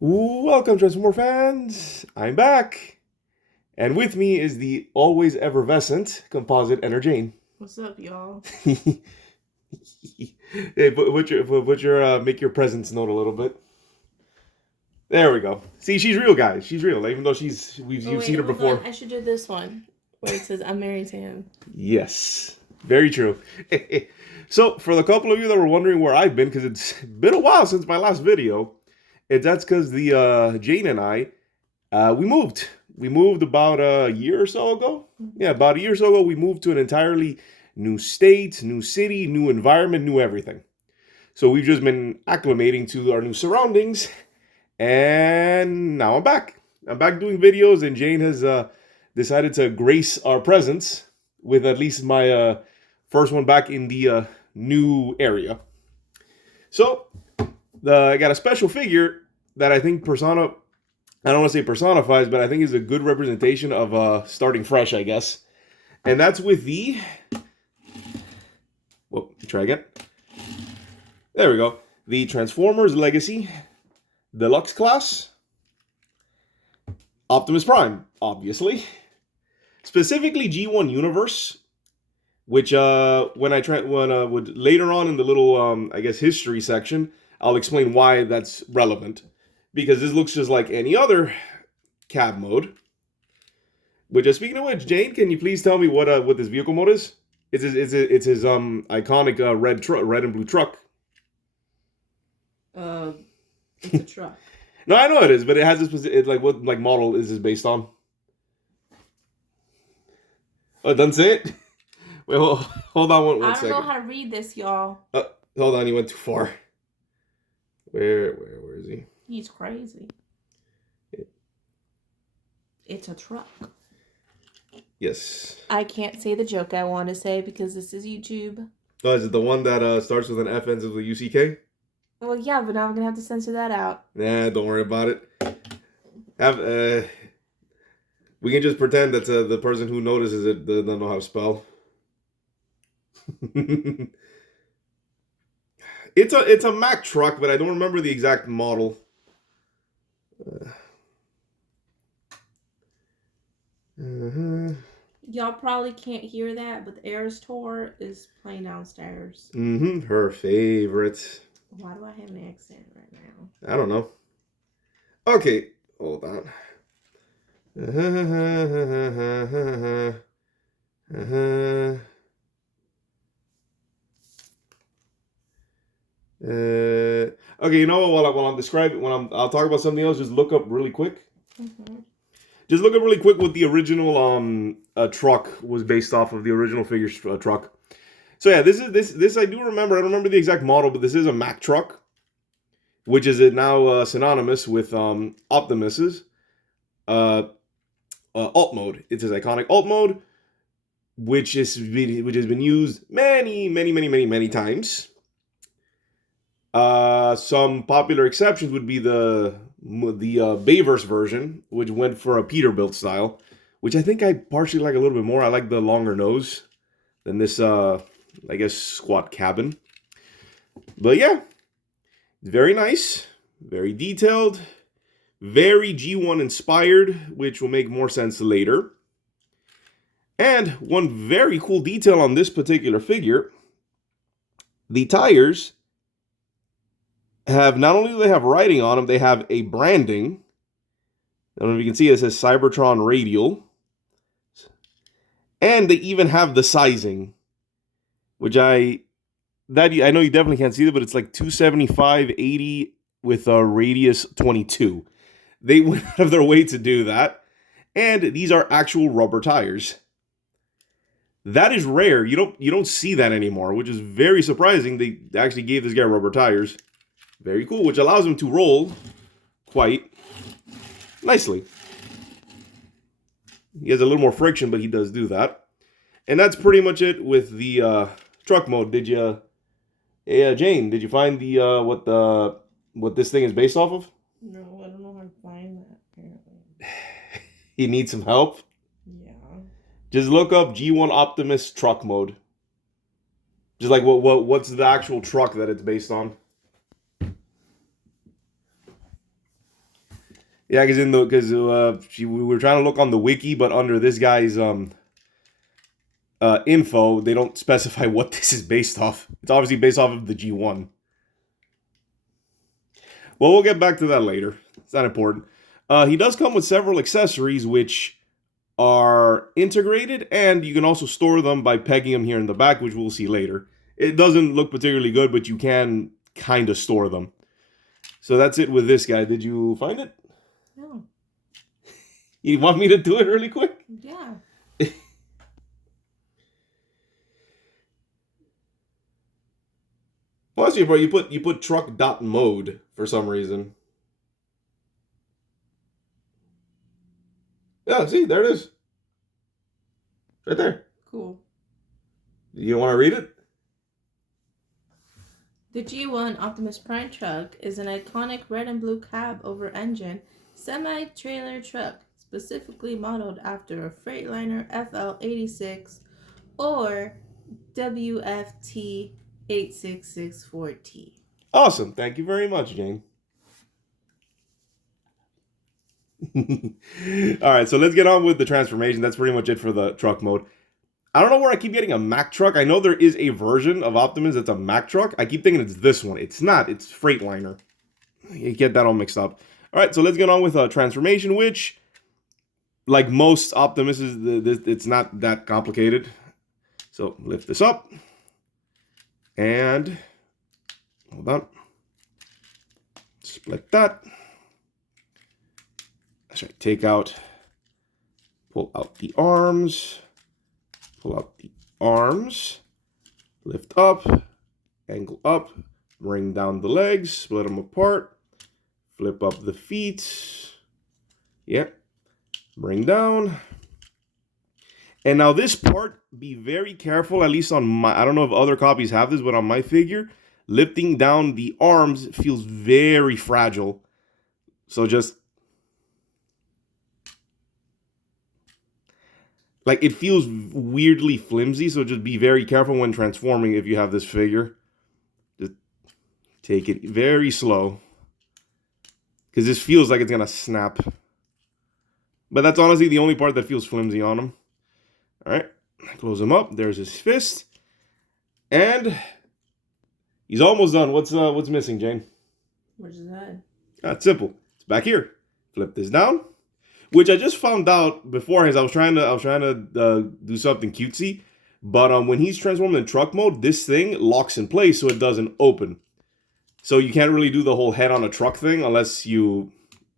Welcome, Transformer fans! I'm back! And with me is the always effervescent Composite Enerjane. What's up, y'all? Hey, make your presence known a little bit. There we go. See, she's real, guys. She's real, even though you've seen her before. I should do this one where it says I'm married to him. Yes, very true. So, for the couple of you that were wondering where I've been, because it's been a while since my last video, that's because the Jane and I, we moved. We moved about a year or so ago. Yeah, about a year or so ago, we moved to an entirely new state, new city, new environment, new everything. So we've just been acclimating to our new surroundings, and now I'm back. I'm back doing videos, and Jane has decided to grace our presence with at least my first one back in the new area. So I got a special figure that I think I don't want to say personifies, but I think is a good representation of starting fresh, I guess. And that's with the... Whoa, try again. There we go. The Transformers Legacy Deluxe Class Optimus Prime, obviously. Specifically G1 Universe, which would later on in the little I guess history section, I'll explain why that's relevant. Because this looks just like any other cab mode. Which, speaking of which, Jane, can you please tell me what this vehicle mode is? It's his iconic red and blue truck. It's a truck. No, I know it is, but it has this. What model is this based on? Oh, it doesn't say it. Wait, hold on one second. I don't know how to read this, y'all. Hold on, he went too far. Where is he? He's crazy. It's a truck. Yes. I can't say the joke I want to say because this is YouTube. Oh, is it the one that starts with an F, ends with a UCK? Well, yeah, but now I'm gonna have to censor that out. Nah, don't worry about it. We can just pretend that the person who notices it doesn't know how to spell. It's a Mack truck, but I don't remember the exact model. Y'all probably can't hear that, but the Eras Tour is playing downstairs. Her favorite. Why do I have an accent right now? I don't know. Okay, hold on. Okay, you know what? While I'm describing, I'll talk about something else. Just look up really quick. Just look up really quick what the original truck was based off of, the original figure truck. So yeah, this I do remember. I don't remember the exact model, but this is a Mack truck, which is now synonymous with Optimus's alt mode. It's his iconic alt mode, which has been used many times. Some popular exceptions would be the Bayverse version, which went for a Peterbilt style, which I think I partially like a little bit more. I like the longer nose than this, I guess, squat cabin. But yeah, very nice, very detailed, very G1 inspired, which will make more sense later. And one very cool detail on this particular figure, the tires have, not only do they have writing on them, they have a branding. I don't know if you can see it, says Cybertron Radial. And they even have the sizing, which I know you definitely can't see it, but it's like 275/80 with a radius 22. They went out of their way to do that. And these are actual rubber tires. That is rare. You don't see that anymore, which is very surprising. They actually gave this guy rubber tires. Very cool, which allows him to roll quite nicely. He has a little more friction, but he does do that. And that's pretty much it with the truck mode. Hey, Jane, did you find the what this thing is based off of? No, I don't know how to find that, apparently. You need some help? Yeah. Just look up G1 Optimus truck mode. Just like what's the actual truck that it's based on? Yeah, because we were trying to look on the wiki, but under this guy's info, they don't specify what this is based off. It's obviously based off of the G1. Well, we'll get back to that later. It's not important. He does come with several accessories which are integrated, and you can also store them by pegging them here in the back, which we'll see later. It doesn't look particularly good, but you can kind of store them. So that's it with this guy. Did you find it? No. You want me to do it really quick? Yeah. Well, see, bro, you put truck dot mode for some reason. Yeah, see, there it is. Right there. Cool. You want to read it? The G1 Optimus Prime truck is an iconic red and blue cab over engine semi-trailer truck specifically modeled after a Freightliner FL86 or WFT 8664T. Awesome. Thank you very much, Jane. All right, so let's get on with the transformation. That's pretty much it for the truck mode. I don't know where I keep getting a Mack truck. I know there is a version of Optimus that's a Mack truck. I keep thinking it's this one. It's not. It's Freightliner. You get that all mixed up. All right, so let's get on with transformation, which, like most Optimuses, it's not that complicated. So lift this up. And hold on. Split that. That's right. Take out, pull out the arms. Pull out the arms, lift up, angle up, bring down the legs, split them apart, flip up the feet, yep, bring down. And now this part, be very careful, at least on my, I don't know if other copies have this, but on my figure, lifting down the arms feels very fragile. So just, like, it feels weirdly flimsy, so just be very careful when transforming if you have this figure. Just take it very slow. Because this feels like it's going to snap. But that's honestly the only part that feels flimsy on him. Alright, close him up. There's his fist. And he's almost done. What's missing, Jane? Where's that? That's simple. It's back here. Flip this down. Which I just found out beforehand. I was trying to do something cutesy, but when he's transformed in truck mode, this thing locks in place so it doesn't open. So you can't really do the whole head on a truck thing unless you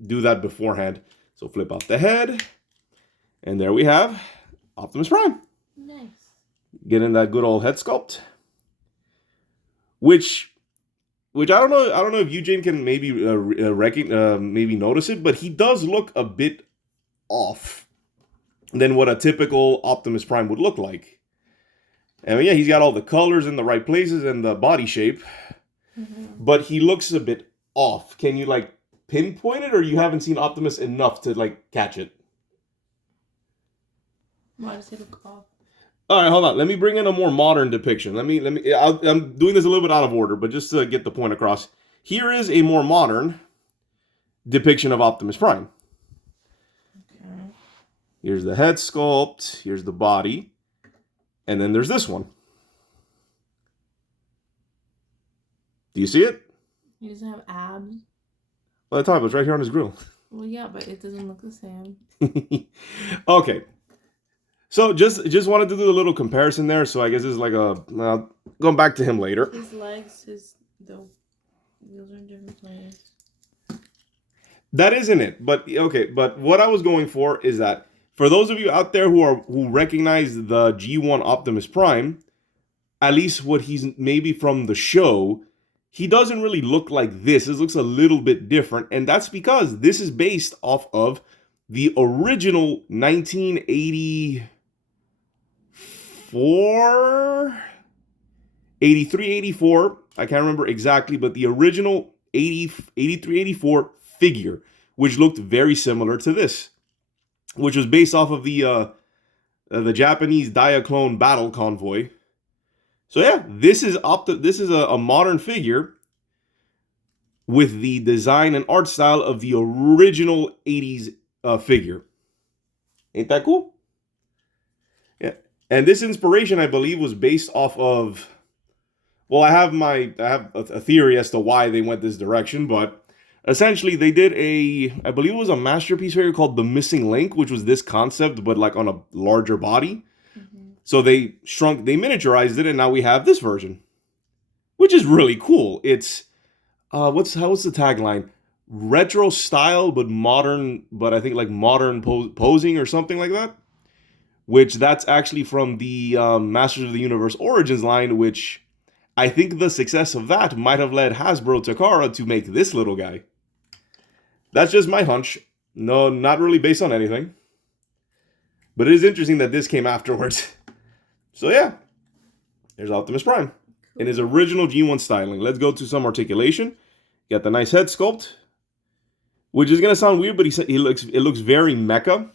do that beforehand. So flip out the head, and there we have Optimus Prime. Nice. Getting that good old head sculpt, which I don't know if you, Jane, can maybe maybe notice it, but he does look a bit off than what a typical Optimus Prime would look like. I mean, yeah, he's got all the colors in the right places and the body shape, but he looks a bit off. Can you, like, pinpoint it, or you haven't seen Optimus enough to, like, catch it? Why does he look off? All right, hold on. Let me bring in a more modern depiction. I'm doing this a little bit out of order, but just to get the point across. Here is a more modern depiction of Optimus Prime. Here's the head sculpt, here's the body, and then there's this one. Do you see it? He doesn't have abs. Well, I thought it was right here on his grill. Well, yeah, but it doesn't look the same. Okay. So just wanted to do a little comparison there. So I guess it's like going back to him later. His legs, those are in different places. That isn't it. But okay, but what I was going for is that for those of you out there who recognize the G1 Optimus Prime, at least what he's maybe from the show, he doesn't really look like this. This looks a little bit different, and that's because this is based off of the original 1984, 83, 84, I can't remember exactly, but the original 83, 84 figure, which looked very similar to this, which was based off of the Japanese Diaclone battle convoy. So yeah, this is a modern figure with the design and art style of the original 80s figure. Ain't that cool? Yeah. And this inspiration, I believe, was based off of... Well, I have a theory as to why they went this direction, but essentially they did I believe it was a masterpiece figure called The Missing Link, which was this concept, but like on a larger body. Mm-hmm. So they miniaturized it, and now we have this version, which is really cool. It's, what's the tagline? Retro style, but modern, but I think like modern posing or something like that. Which that's actually from the Masters of the Universe Origins line, which... I think the success of that might have led Hasbro Takara to make this little guy. That's just my hunch. No, not really based on anything. But it is interesting that this came afterwards. So yeah, there's Optimus Prime in his original G1 styling. Let's go to some articulation. Got the nice head sculpt, which is going to sound weird, but it looks very mecha,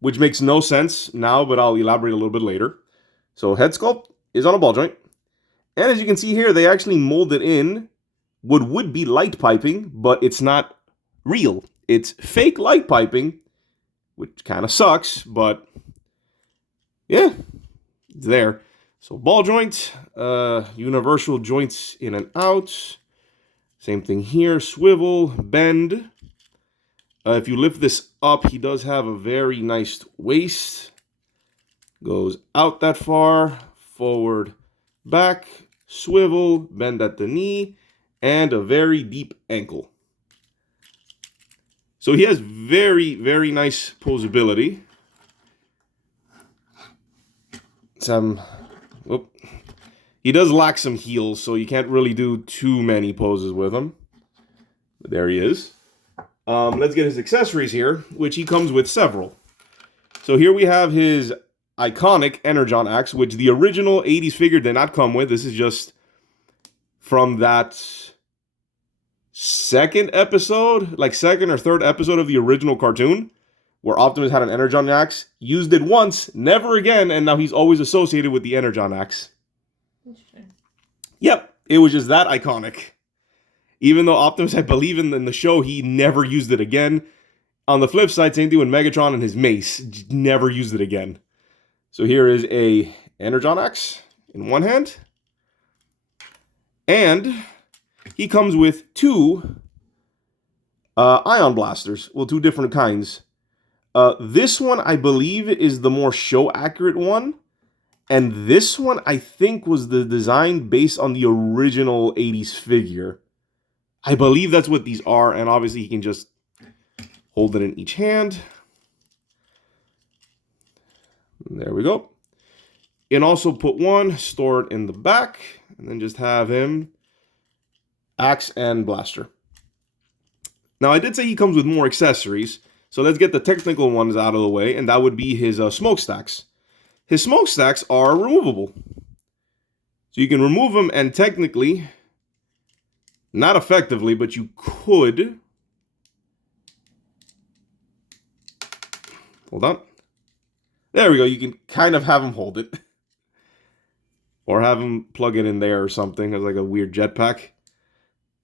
which makes no sense now, but I'll elaborate a little bit later. So head sculpt is on a ball joint. And as you can see here, they actually molded in what would be light piping, but it's not real. It's fake light piping, which kind of sucks, but yeah, it's there. So ball joint, universal joints in and out. Same thing here, swivel, bend. If you lift this up, he does have a very nice waist. Goes out that far, forward, back, swivel, bend at the knee, and a very deep ankle. So he has very, very nice posability. He does lack some heels, so you can't really do too many poses with him. But there he is. Let's get his accessories here, which he comes with several. So here we have his iconic Energon axe, which the original 80s figure did not come with. This is just from that second or third episode of the original cartoon, where Optimus had an Energon axe, used it once, never again, and now he's always associated with the Energon axe. Interesting. Yep, it was just that iconic. Even though Optimus, I believe in the show, he never used it again. On the flip side, same thing with Megatron and his mace, never used it again. So here is a Energon axe in one hand. And he comes with two ion blasters. Well, two different kinds. This one, I believe, is the more show-accurate one. And this one, I think, was the design based on the original 80s figure. I believe that's what these are. And obviously, he can just hold it in each hand. There we go. And also put one, store it in the back, and then just have him axe and blaster. Now, I did say he comes with more accessories, so let's get the technical ones out of the way, and that would be his smokestacks. His smokestacks are removable. So you can remove them, and technically, not effectively, but you could... Hold on. There we go. You can kind of have him hold it. Or have him plug it in there or something as like a weird jetpack.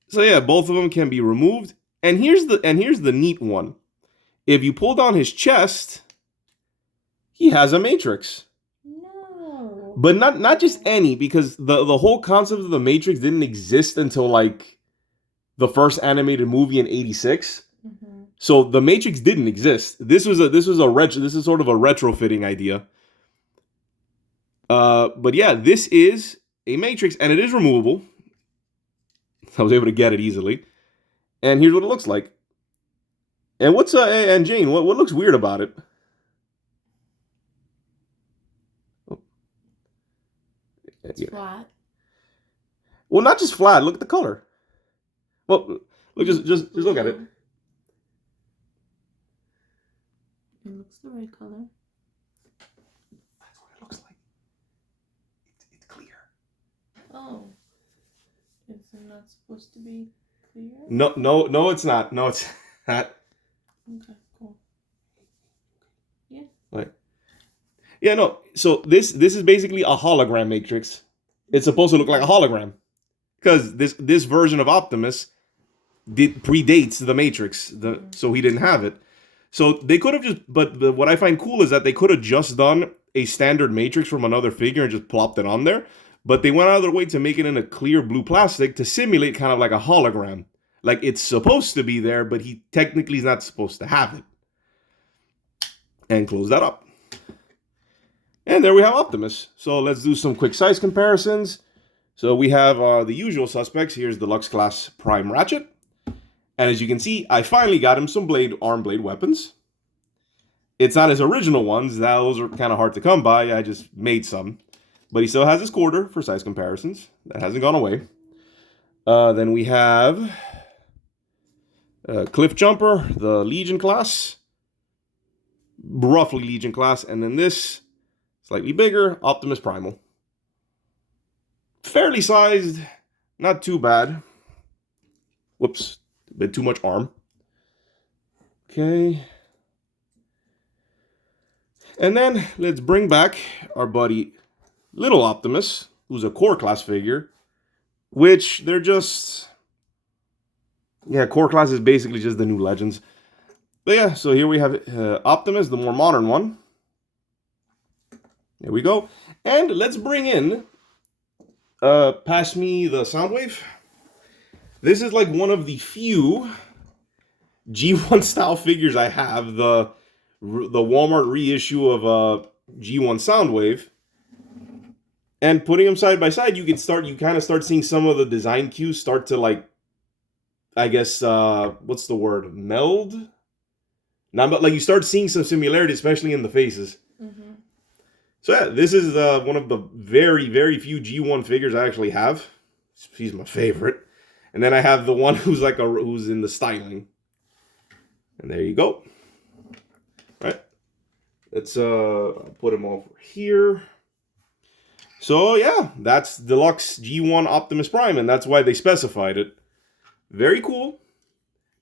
So yeah, both of them can be removed. And here's the neat one. If you pull down his chest, he has a matrix. No. But not just any, because the whole concept of the matrix didn't exist until like the first animated movie in '86. Mm-hmm. So the matrix didn't exist. This is sort of a retrofitting idea. But yeah, this is a matrix, and it is removable. I was able to get it easily. And here's what it looks like. And and Jane, what looks weird about it? It's flat. Well, not just flat. Look at the color. Well, look, just look at it. It looks the right color. That's what it looks like. It's clear. Oh. Is it not supposed to be clear? No, it's not. No, it's not. Okay, cool. Yeah. Right. Yeah, no. So this is basically a hologram matrix. It's supposed to look like a hologram. Because this version of Optimus predates the Matrix, so he didn't have it. So they could have just, but what I find cool is that they could have just done a standard Matrix from another figure and just plopped it on there. But they went out of their way to make it in a clear blue plastic to simulate kind of like a hologram. Like it's supposed to be there, but he technically is not supposed to have it. And close that up. And there we have Optimus. So let's do some quick size comparisons. So we have the usual suspects. Here's Deluxe Class Prime Ratchet. And as you can see, I finally got him some arm blade weapons. It's not his original ones. Those are kind of hard to come by. I just made some. But he still has his quarter for size comparisons. That hasn't gone away. Then we have Cliff Jumper, the Legion class. Roughly Legion class. And then this, slightly bigger, Optimus Primal. Fairly sized, not too bad. Whoops, a bit too much arm. Okay. And then let's bring back our buddy Little Optimus, who's a core class figure, which they're just, yeah, core class is basically just the new Legends. But yeah, so here we have Optimus, the more modern one. There we go. And let's bring in, pass me the Soundwave. This is like one of the few G1 style figures I have. The Walmart reissue of G1 Soundwave. And putting them side by side, you kind of start seeing some of the design cues start to, like, I guess, what's the word? Meld? Now, but like you start seeing some similarity, especially in the faces. Mm-hmm. So yeah, this is one of the very, very few G1 figures I actually have. He's my favorite. And then I have the one who's like who's in the styling. And there you go. All right. Let's put him over here. So yeah, that's Deluxe G1 Optimus Prime, and that's why they specified it. Very cool.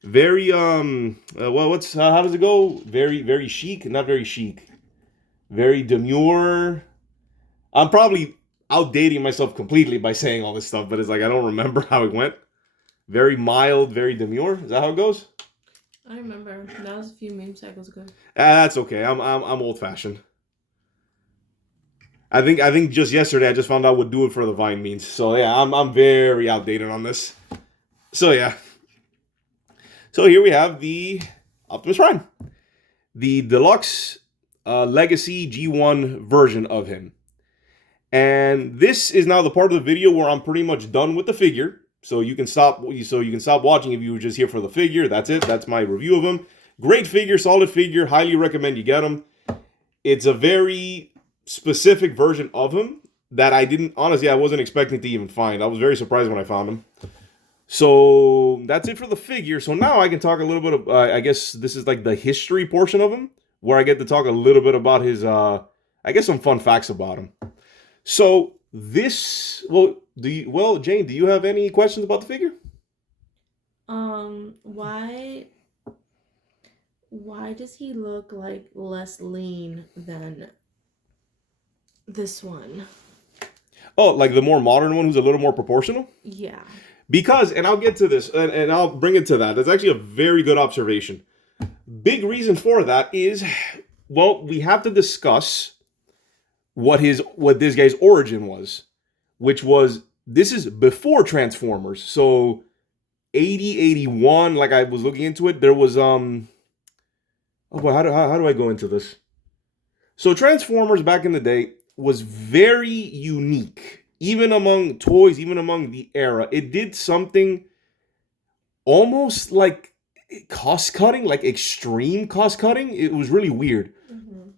Very well, how does it go? Very, very chic, not very chic. Very demure. I'm probably outdating myself completely by saying all this stuff, but it's like I don't remember how it went. Very mild, very demure. Is that how it goes? I remember. That was a few meme cycles ago. That's okay. I'm old fashioned. I think just yesterday I just found out what do it for the Vine means. So yeah, I'm very outdated on this. So yeah. So here we have the Optimus Prime, the Deluxe Legacy G1 version of him. And this is now the part of the video where I'm pretty much done with the figure. So you can stop watching if you were just here for the figure. That's it. That's my review of him. Great figure, solid figure. Highly recommend you get him. It's a very specific version of him that I wasn't expecting to even find. I was very surprised when I found him. So that's it for the figure. So now I can talk a little bit of, I guess this is like the history portion of him, where I get to talk a little bit about his, I guess some fun facts about him. So this, Jane, do you have any questions about the figure? Why does he look like less lean than this one? Oh, like the more modern one who's a little more proportional? Yeah. Because, and I'll get to this, and I'll bring it to that. That's actually a very good observation. Big reason for that is, well, we have to discuss what this guy's origin was, which was, this is before Transformers. So 80, 81, like I was looking into it, there was, how do I go into this? So Transformers back in the day was very unique. Even among toys, even among the era, it did something almost like cost-cutting, like extreme cost-cutting. It was really weird. Mm-hmm.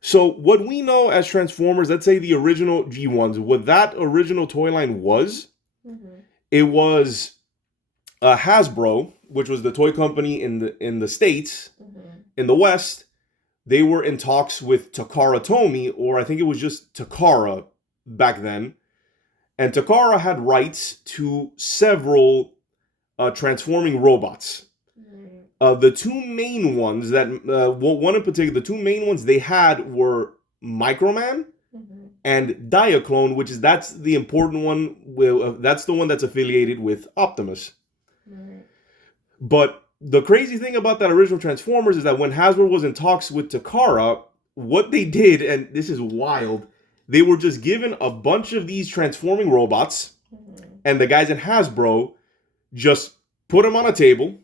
So what we know as Transformers, let's say the original G1s, what that original toy line was, it was Hasbro, which was the toy company in the States, in the West. They were in talks with Takara Tomy, or I think it was just Takara back then. And Takara had rights to several transforming robots. The two main ones one in particular, the two main ones they had were Microman and Diaclone, that's the important one. That's the one that's affiliated with Optimus. But the crazy thing about that original Transformers is that when Hasbro was in talks with Takara, what they did, and this is wild, they were just given a bunch of these transforming robots, and the guys in Hasbro just put them on a table,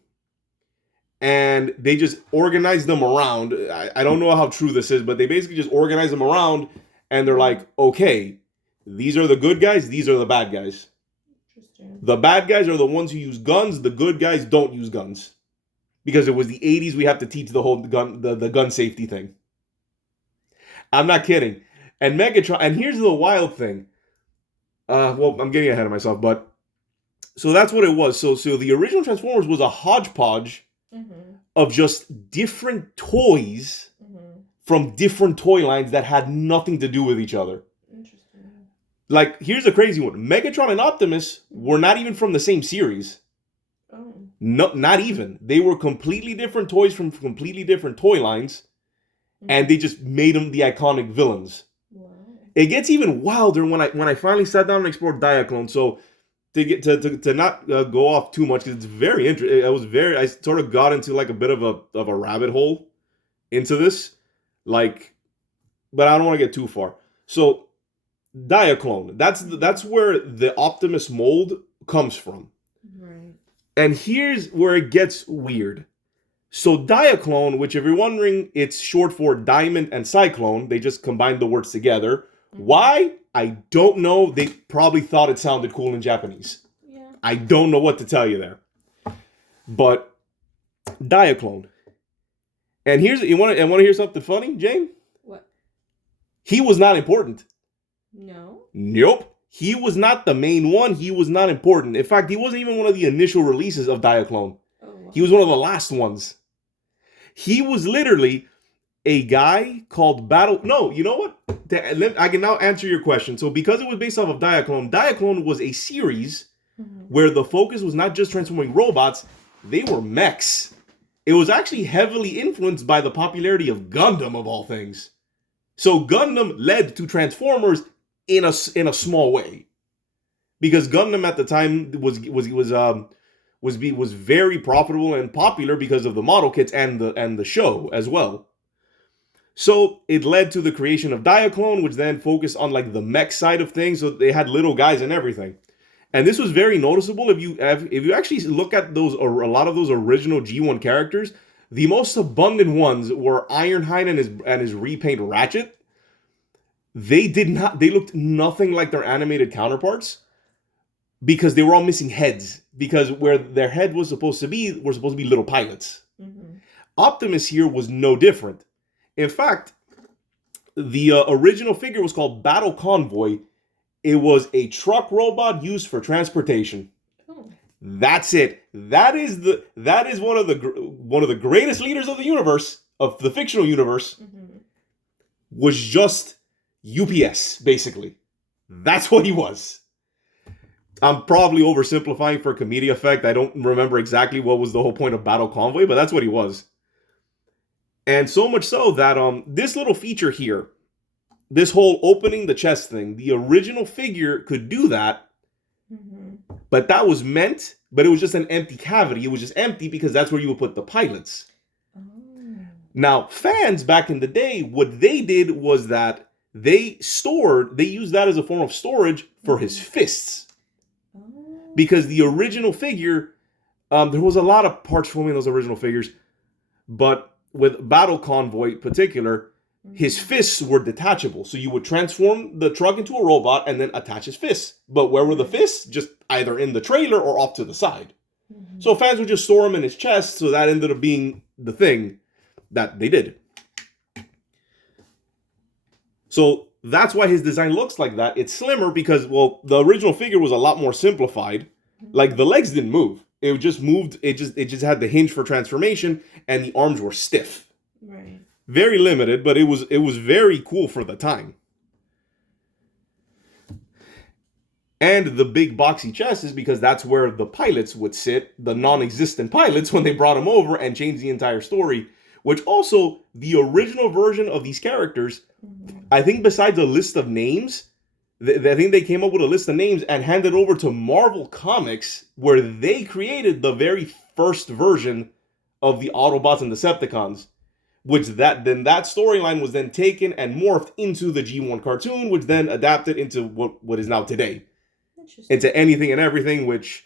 and they just organized them around. I don't know how true this is, but they basically just organized them around, and they're like, okay, these are the good guys, these are the bad guys. The bad guys are the ones who use guns, the good guys don't use guns. Because it was the 80s, we have to teach the whole the gun safety thing. I'm not kidding. And Megatron, and here's the wild thing. Well, I'm getting ahead of myself, but so that's what it was. So the original Transformers was a hodgepodge of just different toys from different toy lines that had nothing to do with each other. Interesting. Like, here's the crazy one. Megatron and Optimus were not even from the same series. Oh. No, not even. They were completely different toys from completely different toy lines, and they just made them the iconic villains. Wow. It gets even wilder when I finally sat down and explored Diaclone. So to get to not go off too much, because it's very interesting. I sort of got into like a bit of a rabbit hole into this, like, but I don't want to get too far. So Diaclone, that's where the Optimus mold comes from. Right. And here's where it gets weird. So Diaclone, which if you're wondering, it's short for Diamond and Cyclone. They just combined the words together. Why? I don't know. They probably thought it sounded cool in Japanese. Yeah. I don't know what to tell you there. But Diaclone. And you want to hear something funny, Jane? What? He was not important. No. Nope. He was not the main one. He was not important. In fact, he wasn't even one of the initial releases of Diaclone. Oh, wow. He was one of the last ones. He was literally a guy called Battle... No, you know what? I can now answer your question. So because it was based off of Diaclone, Diaclone was a series where the focus was not just transforming robots, they were mechs. It was actually heavily influenced by the popularity of Gundam, of all things. So Gundam led to Transformers in a small way, because Gundam at the time was very profitable and popular because of the model kits and the show as well. So it led to the creation of Diaclone, which then focused on like the mech side of things. So they had little guys and everything, and this was very noticeable if you actually look at a lot of those original G1 characters. The most abundant ones were Ironhide and his repaint Ratchet. They looked nothing like their animated counterparts because they were all missing heads, because where their head was supposed to be were supposed to be little pilots. Optimus here was no different. In fact, the original figure was called Battle Convoy. It was a truck robot used for transportation. Oh. That's it. That is one of the greatest leaders of the universe, of the fictional universe, was just UPS, basically. That's what he was. I'm probably oversimplifying for comedic effect. I don't remember exactly what was the whole point of Battle Convoy, but that's what he was. And so much so that this little feature here, this whole opening the chest thing, the original figure could do that, but that was meant, but it was just an empty cavity. It was just empty because that's where you would put the pilots. Oh. Now, fans back in the day, what they did was that they used that as a form of storage for his fists. Because the original figure, there was a lot of parts forming those original figures, but with Battle Convoy in particular, his fists were detachable. So you would transform the truck into a robot and then attach his fists. But where were the fists? Just either in the trailer or off to the side. So fans would just store him in his chest, so that ended up being the thing that they did. So that's why his design looks like that. It's slimmer because, well, the original figure was a lot more simplified. Like, the legs didn't move. It just moved. It just had the hinge for transformation, and the arms were stiff. Right. Very limited, but it was very cool for the time. And the big boxy chest is because that's where the pilots would sit, the non-existent pilots, when they brought them over and changed the entire story. Which also, the original version of these characters, I think besides a list of names, I think they came up with a list of names and handed over to Marvel Comics, where they created the very first version of the Autobots and Decepticons, which that storyline was then taken and morphed into the G1 cartoon, which then adapted into what is now today, into anything and everything. Which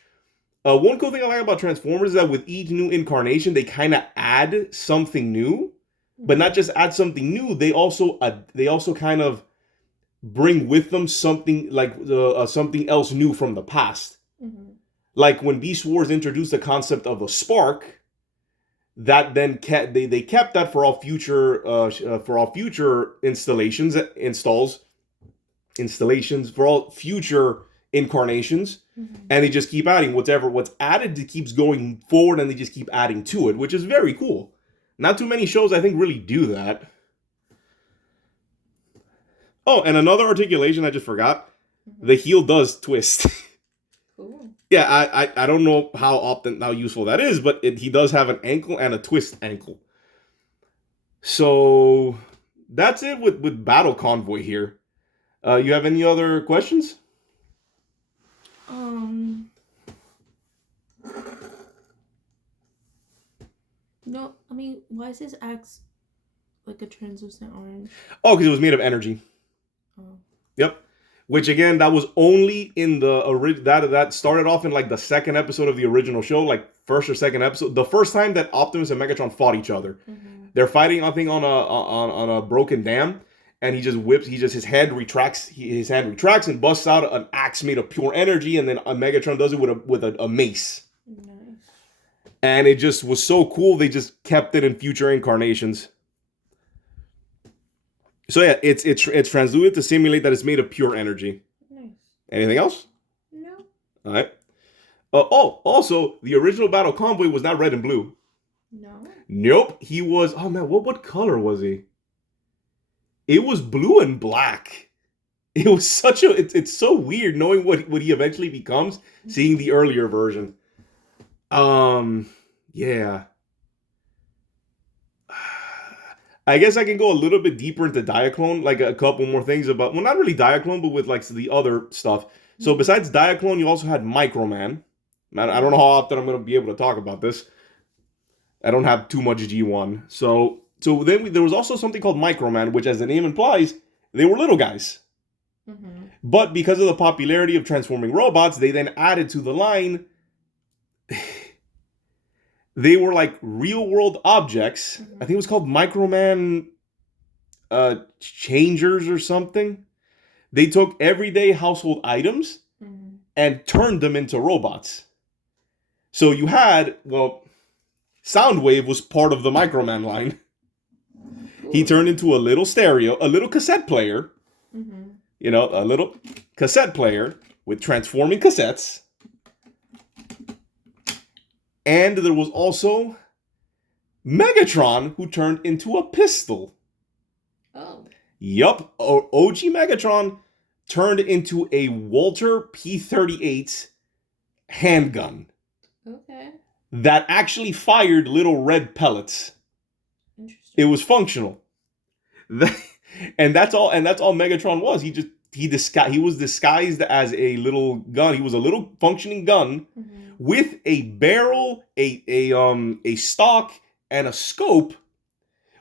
one cool thing I like about Transformers is that with each new incarnation, they kind of add something new, but not just add something new. They also kind of bring with them something like something else new from the past. Mm-hmm. Like when Beast Wars introduced the concept of a spark, that then they kept that for all future installations for all future incarnations. Mm-hmm. And they just keep adding what's added. It keeps going forward, and they just keep adding to it, which is very cool. Not too many shows, I think, really do that. Oh, and another articulation I just forgot. Mm-hmm. The heel does twist. Cool. Yeah, I don't know how useful that is, but he does have an ankle and a twist ankle. So that's it with Battle Convoy here. You have any other questions? No, I mean, why is his axe like a translucent orange? Oh, because it was made of energy. Oh. Yep. Which again, that was only in the that started off in like the second episode of the original show, like first or second episode. The first time that Optimus and Megatron fought each other, mm-hmm. They're fighting, I think, on a broken dam, and his hand retracts and busts out an axe made of pure energy, and then Megatron does it with a mace. Nice. And it just was so cool. They just kept it in future incarnations. So yeah, it's translucent to simulate that it's made of pure energy. Nice. Anything else? No. All right. Also, the original Battle Convoy was not red and blue. No. Nope. He was. Oh man, what color was he? It was blue and black. It was such a. It's so weird knowing what he eventually becomes, seeing the earlier version. Yeah. I guess I can go a little bit deeper into Diaclone, like a couple more things about, well, not really Diaclone, but with like the other stuff. So besides Diaclone, you also had Microman. I don't know how often I'm going to be able to talk about this. I don't have too much G1. So then there was also something called Microman, which, as the name implies, they were little guys. Mm-hmm. But because of the popularity of transforming robots, they then added to the line. They were like real world objects. Mm-hmm. I think it was called Microman Changers or something. They took everyday household items and turned them into robots. So you had, Soundwave was part of the Microman line. Cool. He turned into a little stereo, a little cassette player. Mm-hmm. A little cassette player with transforming cassettes. And there was also Megatron, who turned into a pistol. Oh. Yup. OG Megatron turned into a Walter P-38 handgun. Okay. That actually fired little red pellets. Interesting. It was functional. And that's all Megatron was. He was disguised as a little gun. He was a little functioning gun. Mm-hmm. With a barrel, a stock, and a scope,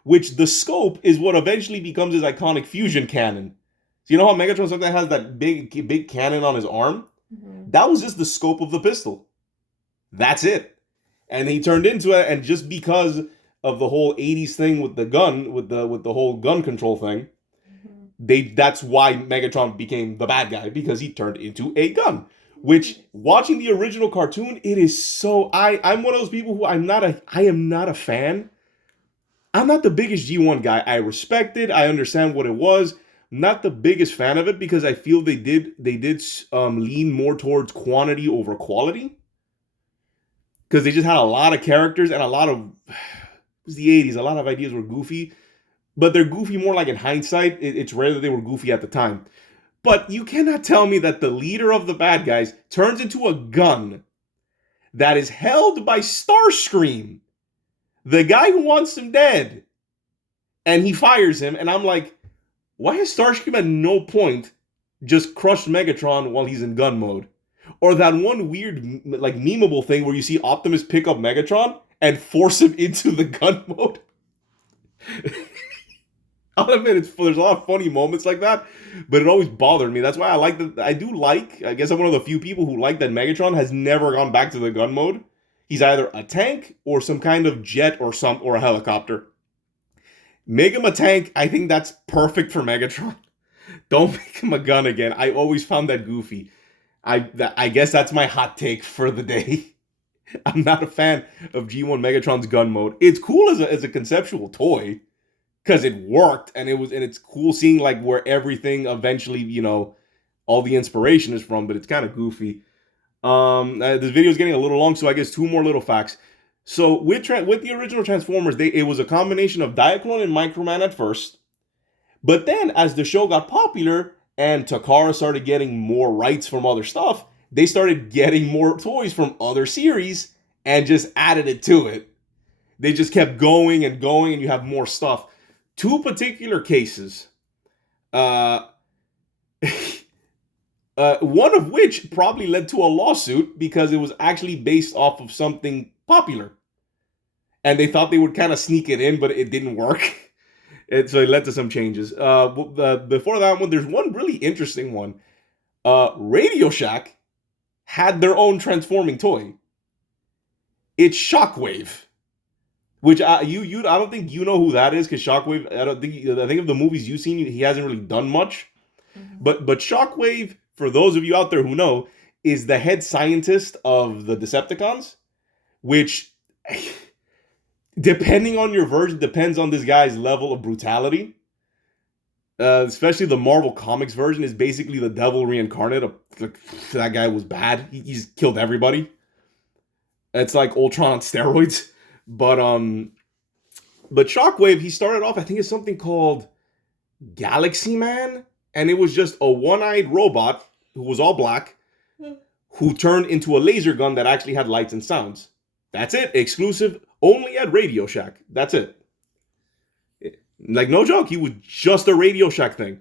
which the scope is what eventually becomes his iconic fusion cannon. So you know how Megatron sometimes has that big cannon on his arm? Mm-hmm. That was just the scope of the pistol. That's it. And he turned into it, and just because of the whole 80s thing with the gun, with the whole gun control thing, that's why Megatron became the bad guy, because he turned into a gun. Which, watching the original cartoon, it is so... I'm one of those people who I am not a fan. I'm not the biggest G1 guy. I respect it. I understand what it was. I'm not the biggest fan of it because I feel they did lean more towards quantity over quality. Because they just had a lot of characters and a lot of... It was the 80s. A lot of ideas were goofy. But they're goofy more like in hindsight. It's rare that they were goofy at the time. But you cannot tell me that the leader of the bad guys turns into a gun that is held by Starscream, the guy who wants him dead. And he fires him, and I'm like, why has Starscream at no point just crushed Megatron while he's in gun mode? Or that one weird, like, memeable thing where you see Optimus pick up Megatron and force him into the gun mode. I'll admit, there's a lot of funny moments like that, but it always bothered me. That's why I like that. I do like. I guess I'm one of the few people who like that Megatron has never gone back to the gun mode. He's either a tank or some kind of jet or a helicopter. Make him a tank. I think that's perfect for Megatron. Don't make him a gun again. I always found that goofy. I guess that's my hot take for the day. I'm not a fan of G1 Megatron's gun mode. It's cool as a conceptual toy because it worked, and it's cool seeing like where everything eventually, all the inspiration is from, but it's kind of goofy. This video is getting a little long, so I guess two more little facts. So with the original Transformers, it was a combination of Diaclone and Microman at first, but then as the show got popular and Takara started getting more rights from other stuff, they started getting more toys from other series and just added it to it. They just kept going and going, and you have more stuff. Two particular cases. One of which probably led to a lawsuit because it was actually based off of something popular. And they thought they would kind of sneak it in, but it didn't work. And so it led to some changes. Before that one, there's one really interesting one. Radio Shack had their own transforming toy. It's Shockwave. Which I don't think you know who that is, because Shockwave, I think of the movies you've seen, he hasn't really done much. Mm-hmm. But Shockwave, for those of you out there who know, is the head scientist of the Decepticons, which, depending on your version, depends on this guy's level of brutality. Especially the Marvel Comics version is basically the devil reincarnate. That guy was bad. He's killed everybody. It's like Ultron on steroids. But Shockwave, he started off, I think it's something called Galaxy Man, and it was just a one-eyed robot who was all black, who turned into a laser gun that actually had lights and sounds. That's it. Exclusive only at Radio Shack. That's it. Like, no joke, he was just a Radio Shack thing.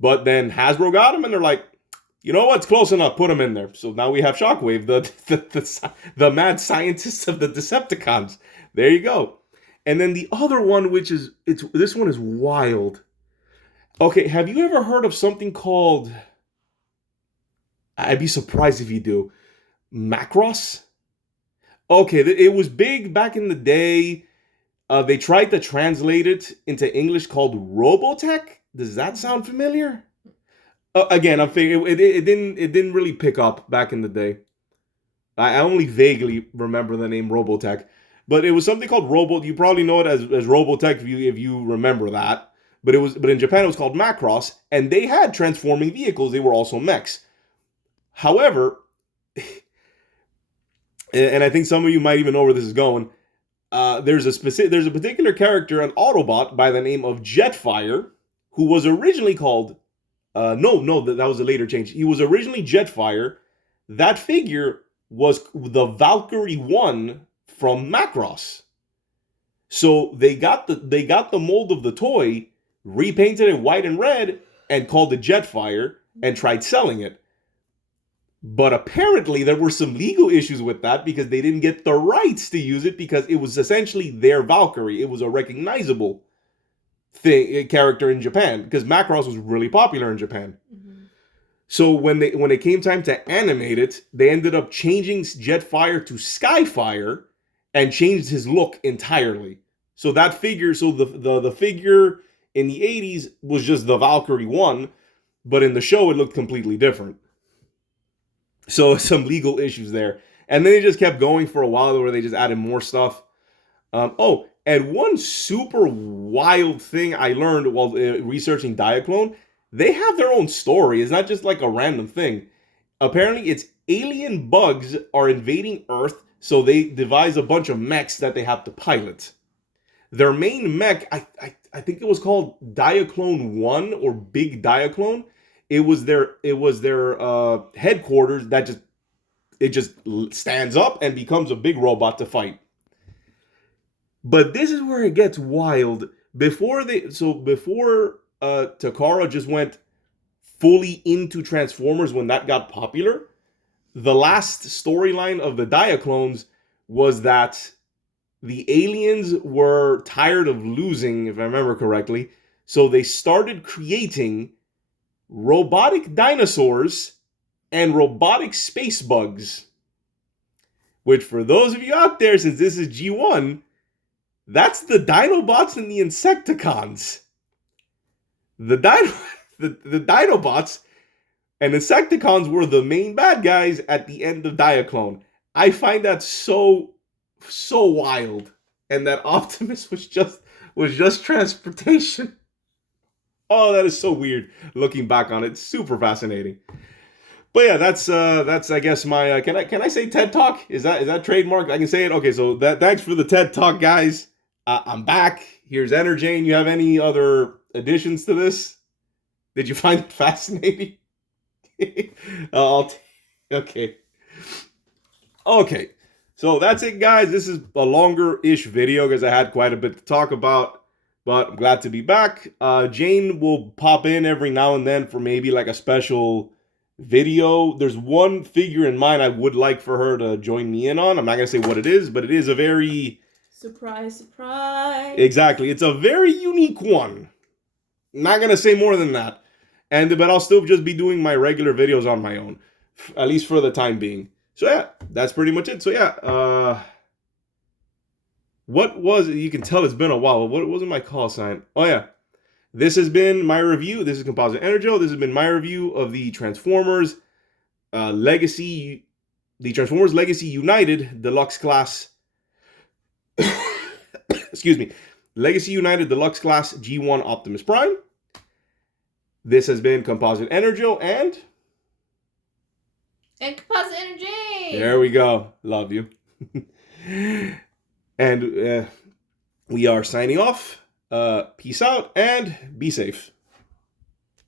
But then Hasbro got him, and they're like, you know what's close enough? Put him in there. So now we have Shockwave, the mad scientist of the Decepticons. There you go. And then the other one, this one is wild. Okay, have you ever heard of something called, I'd be surprised if you do, Macross? Okay, it was big back in the day. They tried to translate it into English called Robotech. Does that sound familiar? Again, I'm thinking it didn't really pick up back in the day. I only vaguely remember the name Robotech, but it was something called Robo. You probably know it as Robotech if you remember that. But in Japan it was called Macross, and they had transforming vehicles. They were also mechs. However, and I think some of you might even know where this is going. There's a particular character, an Autobot by the name of Jetfire, who was originally called. That was a later change. He was originally Jetfire. That figure was the Valkyrie 1 from Macross. So they got the mold of the toy, repainted it white and red, and called it Jetfire, and tried selling it. But apparently there were some legal issues with that because they didn't get the rights to use it because it was essentially their Valkyrie. It was a recognizable character in Japan because Macross was really popular in Japan. Mm-hmm. So when it came time to animate it, they ended up changing Jetfire to Skyfire and changed his look entirely. So that figure, the figure in the 80s was just the Valkyrie 1, but in the show it looked completely different. So some legal issues there. And then it just kept going for a while where they just added more stuff. And one super wild thing I learned while researching Diaclone, they have their own story. It's not just like a random thing. Apparently, it's alien bugs are invading Earth, so they devise a bunch of mechs that they have to pilot. Their main mech, I think it was called Diaclone 1 or Big Diaclone. It was their headquarters that just stands up and becomes a big robot to fight. But this is where it gets wild. Before Takara just went fully into Transformers when that got popular, the last storyline of the Diaclones was that the aliens were tired of losing, if I remember correctly, so they started creating robotic dinosaurs and robotic space bugs. Which, for those of you out there, since this is G1, that's the Dinobots and the Insecticons. The Dinobots and Insecticons were the main bad guys at the end of Diaclone. I find that so wild, and that Optimus was just transportation. Oh, that is so weird looking back on it. Super fascinating. But yeah, that's I guess my can I say TED Talk? Is that trademarked? I can say it. Okay, so thanks for the TED Talk, guys. I'm back. Here's Enerjane. You have any other additions to this? Did you find it fascinating? Okay. Okay. So that's it, guys. This is a longer-ish video because I had quite a bit to talk about. But I'm glad to be back. Jane will pop in every now and then for maybe like a special video. There's one figure in mind I would like for her to join me in on. I'm not going to say what it is, but it is a very... Surprise. Exactly. It's a very unique one. Not going to say more than that. But I'll still just be doing my regular videos on my own, at least for the time being. So yeah, that's pretty much it. So yeah, what was it? You can tell it's been a while. What wasn't my call sign? Oh yeah, this has been my review. This is Composite Enerjoe. This has been my review of the Transformers Legacy United Deluxe Class. Excuse me, Legacy United Deluxe Class G1 Optimus Prime. This has been Composite Enerjoe and Composite Enerjane. There we go. Love you. And we are signing off. Peace out and be safe.